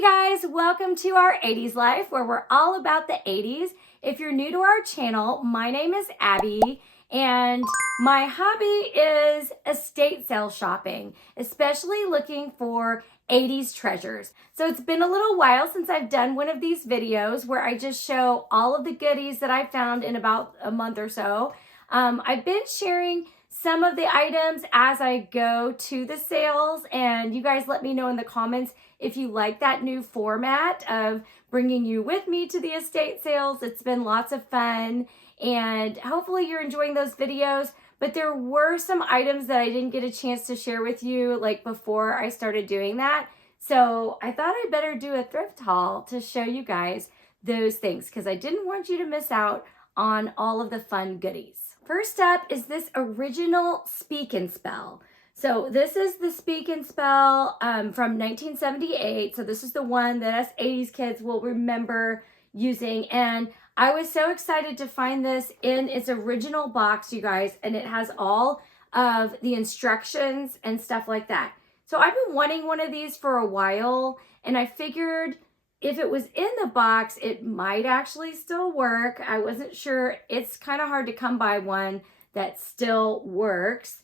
Hey guys, welcome to our 80s life where we're all about the 80s. If you're new to our channel, my name is Abby and my hobby is estate sale shopping, especially looking for 80s treasures. So it's been a little while since I've done one of these videos where I just show all of the goodies that I found in about a month or so. I've been sharing some of the items as I go to the sales, and you guys let me know in the comments if you like that new format of bringing you with me to the estate sales. It's been lots of fun and hopefully you're enjoying those videos. But there were some items that I didn't get a chance to share with you like before I started doing that. So I thought I'd better do a thrift haul to show you guys those things because I didn't want you to miss out on all of the fun goodies. First up is this original Speak and Spell. So this is the Speak and Spell from 1978. So this is the one that us 80s kids will remember using. And I was so excited to find this in its original box, you guys. And it has all of the instructions and stuff like that. So I've been wanting one of these for a while. And I figured if it was in the box, it might actually still work. I wasn't sure. It's kind of hard to come by one that still works.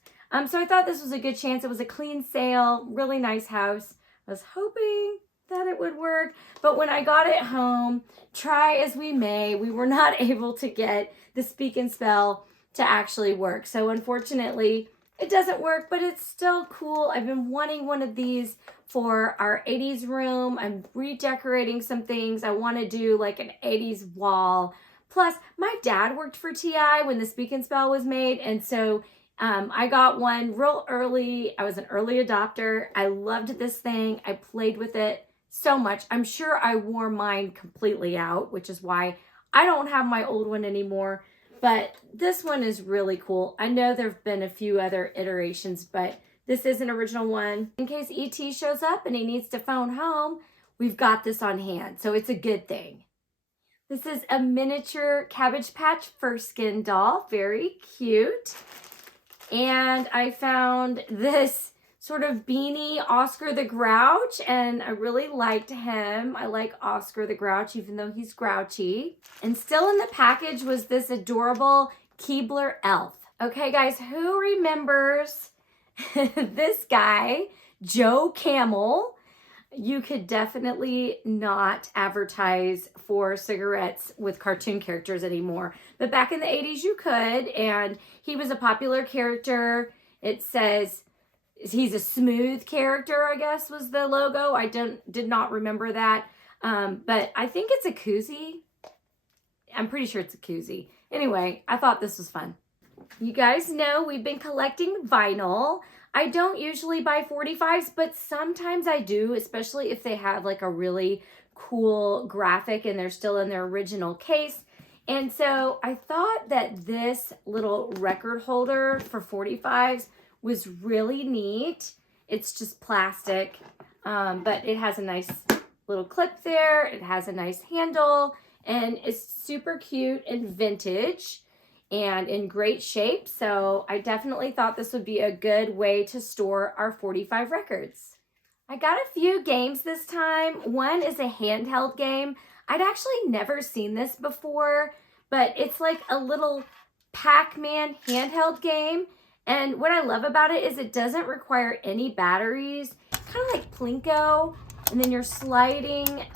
So I thought this was a good chance. It was a clean sale, really nice house. I was hoping that it would work, but when I got it home, try as we may, we were not able to get the Speak and Spell to actually work. So unfortunately, it doesn't work, but it's still cool. I've been wanting one of these for our 80s room. I'm redecorating some things. I want to do like an 80s wall. Plus, my dad worked for TI when the Speak and Spell was made, and so I got one real early. I was an early adopter. I loved this thing. I played with it so much. I'm sure I wore mine completely out, which is why I don't have my old one anymore. But this one is really cool. I know there have been a few other iterations, but this is an original one. In case ET shows up and he needs to phone home, we've got this on hand. So it's a good thing. This is a miniature Cabbage Patch fur skin doll. Very cute. And I found this sort of beanie Oscar the Grouch, and I really liked him. I like Oscar the Grouch, even though he's grouchy. And still in the package was this adorable Keebler elf. Okay, guys, who remembers this guy, Joe Camel? You could definitely not advertise for cigarettes with cartoon characters anymore. But back in the 80s, you could, and he was a popular character. It says he's a smooth character, I guess, was the logo. I did not remember that. But I think it's a koozie. I'm pretty sure it's a koozie. Anyway, I thought this was fun. You guys know we've been collecting vinyl. I don't usually buy 45s, but sometimes I do, especially if they have like a really cool graphic and they're still in their original case. And so I thought that this little record holder for 45s was really neat. It's just plastic, but it has a nice little clip there. It has a nice handle and it's super cute and vintage and in great shape. So I definitely thought this would be a good way to store our 45 records. I got a few games this time. One is a handheld game. I'd actually never seen this before, but it's like a little Pac-Man handheld game. And what I love about it is it doesn't require any batteries. It's kind of like Plinko. And then you're sliding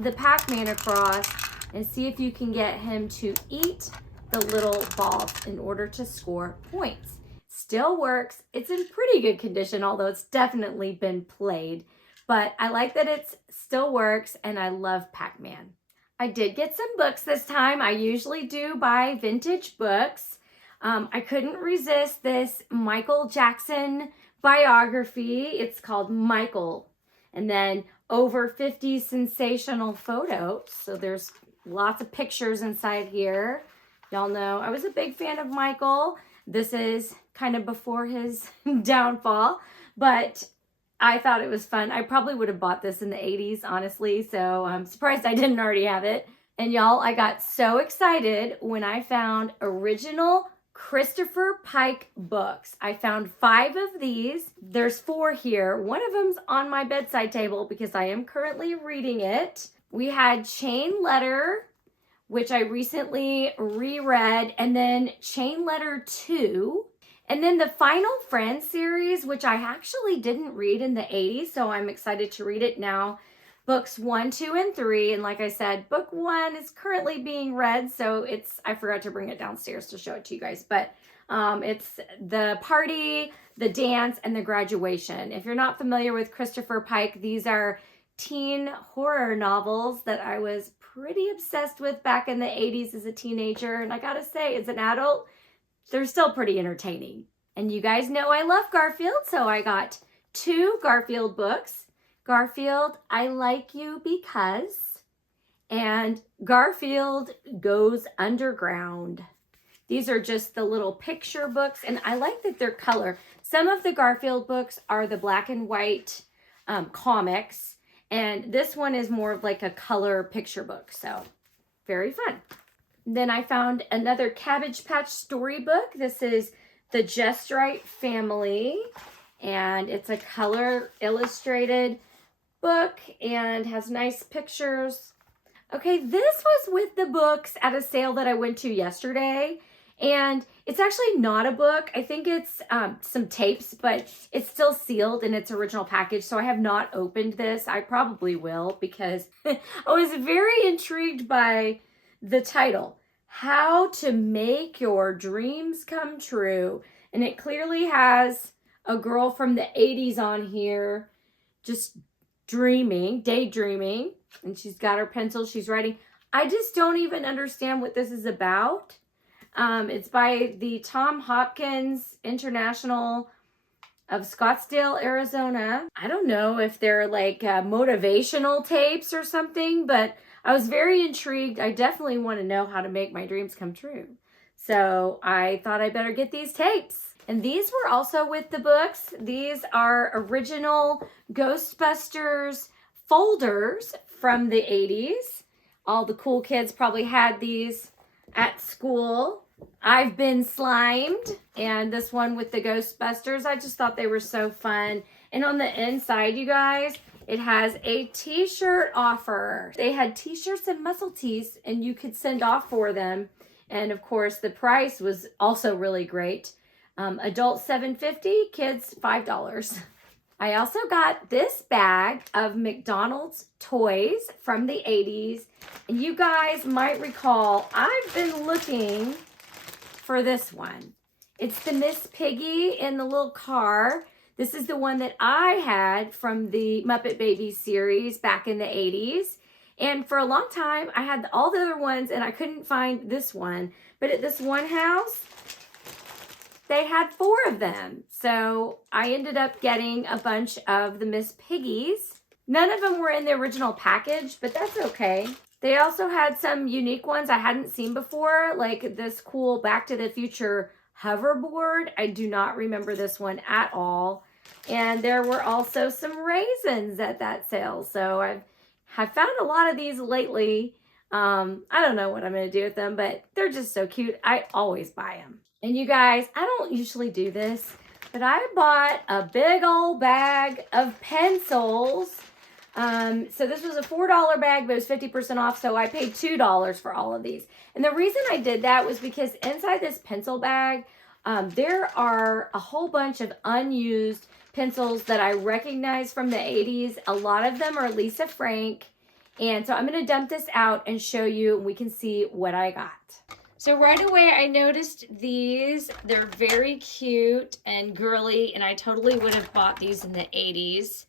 the Pac-Man across and see if you can get him to eat the little balls in order to score points. Still works. It's in pretty good condition, although it's definitely been played. But I like that it still works, and I love Pac-Man. I did get some books this time. I usually do buy vintage books. I couldn't resist this Michael Jackson biography. It's called Michael. And then over 50 sensational photos. So there's lots of pictures inside here. Y'all know I was a big fan of Michael. This is kind of before his downfall, but I thought it was fun. I probably would have bought this in the 80s, honestly, so I'm surprised I didn't already have it. And y'all, I got so excited when I found original Christopher Pike books. I found 5 of these. There's 4 here. One of them's on my bedside table because I am currently reading it. We had Chain Letter, which I recently reread, and then Chain Letter 2. And then the Final Friend series, which I actually didn't read in the 80s, so I'm excited to read it now. Books 1, 2, and 3. And like I said, book 1 is currently being read, so I forgot to bring it downstairs to show it to you guys. But it's the party, the dance, and the graduation. If you're not familiar with Christopher Pike, these are teen horror novels that I was pretty obsessed with back in the 80s as a teenager. And I gotta say, as an adult, they're still pretty entertaining. And you guys know I love Garfield, so I got 2 Garfield books. Garfield, I Like You Because, and Garfield Goes Underground. These are just the little picture books, and I like that they're color. Some of the Garfield books are the black and white comics, and this one is more of like a color picture book, so very fun. Then I found another Cabbage Patch storybook. This is the Just Right Family, and it's a color illustrated book and has nice pictures. Okay, this was with the books at a sale that I went to yesterday, and it's actually not a book. I think it's some tapes, but it's still sealed in its original package, so I have not opened this. I probably will because I was very intrigued by the title, How to Make Your Dreams Come True. And it clearly has a girl from the 80s on here just daydreaming, and she's got her pencil, she's writing. I just don't even understand what this is about. It's by the Tom Hopkins International of Scottsdale, Arizona. I don't know if they're like motivational tapes or something, but I was very intrigued. I definitely want to know how to make my dreams come true. So I thought I better get these tapes. And these were also with the books. These are original Ghostbusters folders from the 80s. All the cool kids probably had these at school. I've Been Slimed, and this one with the Ghostbusters. I just thought they were so fun. And on the inside, you guys, it has a t-shirt offer. They had t-shirts and muscle tees, and you could send off for them. And of course, the price was also really great. Adult $7.50, kids $5. I also got this bag of McDonald's toys from the 80s. And you guys might recall, I've been looking for this one. It's the Miss Piggy in the little car. This is the one that I had from the Muppet Babies series back in the 80s. And for a long time, I had all the other ones and I couldn't find this one. But at this one house, they had 4 of them. So I ended up getting a bunch of the Miss Piggies. None of them were in the original package, but that's okay. They also had some unique ones I hadn't seen before, like this cool Back to the Future hoverboard. I do not remember this one at all. And there were also some raisins at that sale. So I've found a lot of these lately. I don't know what I'm going to do with them, but they're just so cute. I always buy them. And you guys, I don't usually do this, but I bought a big old bag of pencils. So this was a $4 bag, but it was 50% off, so I paid $2 for all of these. And the reason I did that was because inside this pencil bag, there are a whole bunch of unused pencils that I recognize from the 80s. A lot of them are Lisa Frank. And so I'm going to dump this out and show you, and we can see what I got. So right away, I noticed these. They're very cute and girly, and I totally would have bought these in the 80s.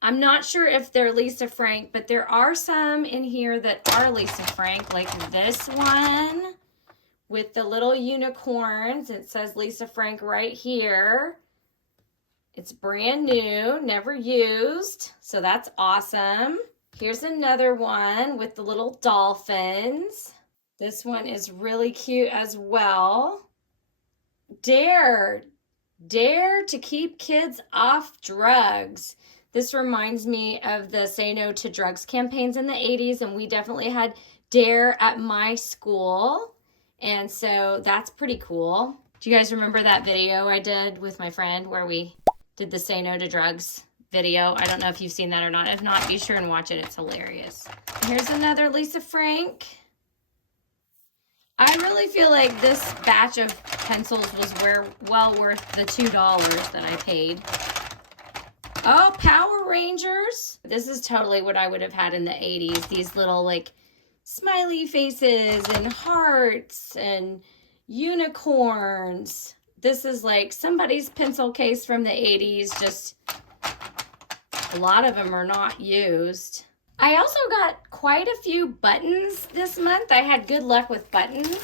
I'm not sure if they're Lisa Frank, but there are some in here that are Lisa Frank, like this one with the little unicorns. It says Lisa Frank right here. It's brand new, never used, so that's awesome. Here's another one with the little dolphins. This one is really cute as well. Dare to keep kids off drugs. This reminds me of the Say No to Drugs campaigns in the 80s, and we definitely had Dare at my school, and so that's pretty cool. Do you guys remember that video I did with my friend where we did the Say No to Drugs video? I don't know if you've seen that or not. If not, be sure and watch it. It's hilarious. Here's another Lisa Frank. I really feel like this batch of pencils was well worth the $2 that I paid. Oh, Power Rangers. This is totally what I would have had in the 80s. These little like smiley faces and hearts and unicorns. This is like somebody's pencil case from the 80s. Just a lot of them are not used. I also got quite a few buttons this month. I had good luck with buttons.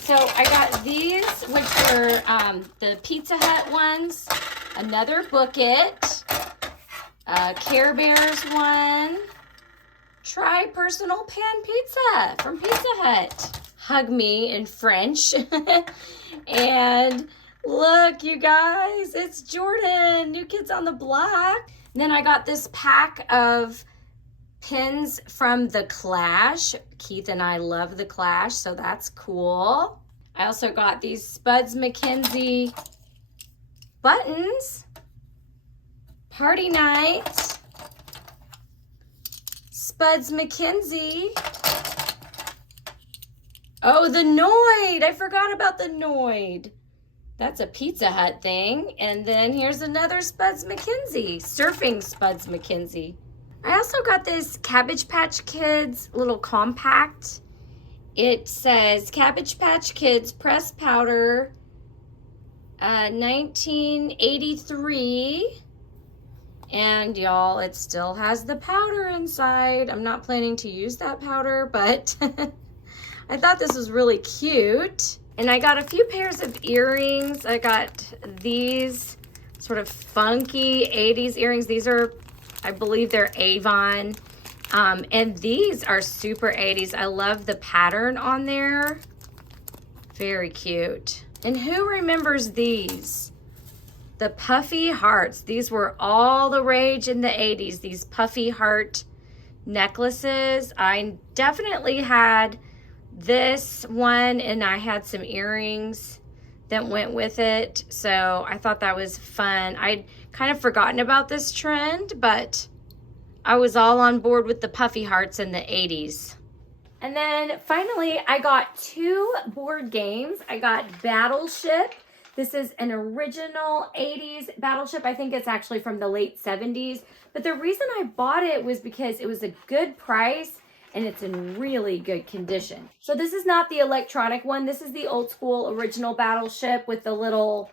So I got these, which were the Pizza Hut ones, another Book It, Care Bears one, try Personal Pan Pizza from Pizza Hut, Hug Me in French, and look, you guys, it's Jordan, New Kids on the Block. And then I got this pack of pins from The Clash. Keith and I love The Clash, so that's cool. I also got these Spuds MacKenzie buttons. Party Night. Spuds MacKenzie. Oh, the Noid. I forgot about the Noid. That's a Pizza Hut thing. And then here's another Spuds MacKenzie. Surfing Spuds MacKenzie. I also got this Cabbage Patch Kids little compact. It says Cabbage Patch Kids Press Powder 1983. And y'all, it still has the powder inside. I'm not planning to use that powder, but I thought this was really cute. And I got a few pairs of earrings. I got these sort of funky 80s earrings. These are, I believe they're Avon. And these are super 80s. I love the pattern on there. Very cute. And who remembers these? The puffy hearts. These were all the rage in the 80s. These puffy heart necklaces. I definitely had this one, and I had some earrings that went with it. So I thought that was fun. I'd kind of forgotten about this trend, but I was all on board with the puffy hearts in the 80s. And then finally, I got 2 board games. I got Battleship. This is an original 80s Battleship. I think it's actually from the late 70s. But the reason I bought it was because it was a good price and it's in really good condition. So this is not the electronic one. This is the old school original Battleship with the little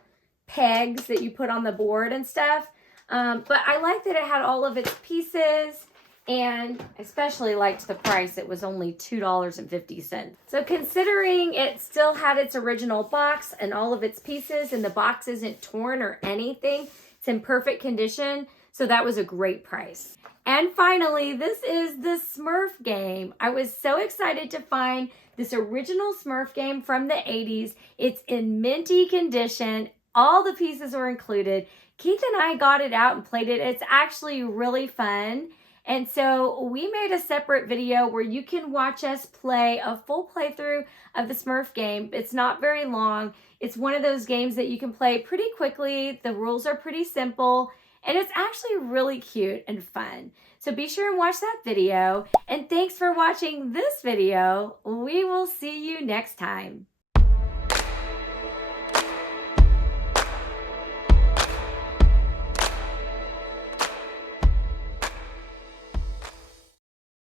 pegs that you put on the board and stuff. But I liked that it had all of its pieces, and especially liked the price. It was only $2.50. So considering it still had its original box and all of its pieces, and the box isn't torn or anything, it's in perfect condition. So that was a great price. And finally, this is the Smurf game. I was so excited to find this original Smurf game from the 80s. It's in minty condition. All the pieces are included. Keith and I got it out and played it. It's actually really fun. And so we made a separate video where you can watch us play a full playthrough of the Smurf game. It's not very long. It's one of those games that you can play pretty quickly. The rules are pretty simple, and it's actually really cute and fun. So be sure and watch that video. And thanks for watching this video. We will see you next time.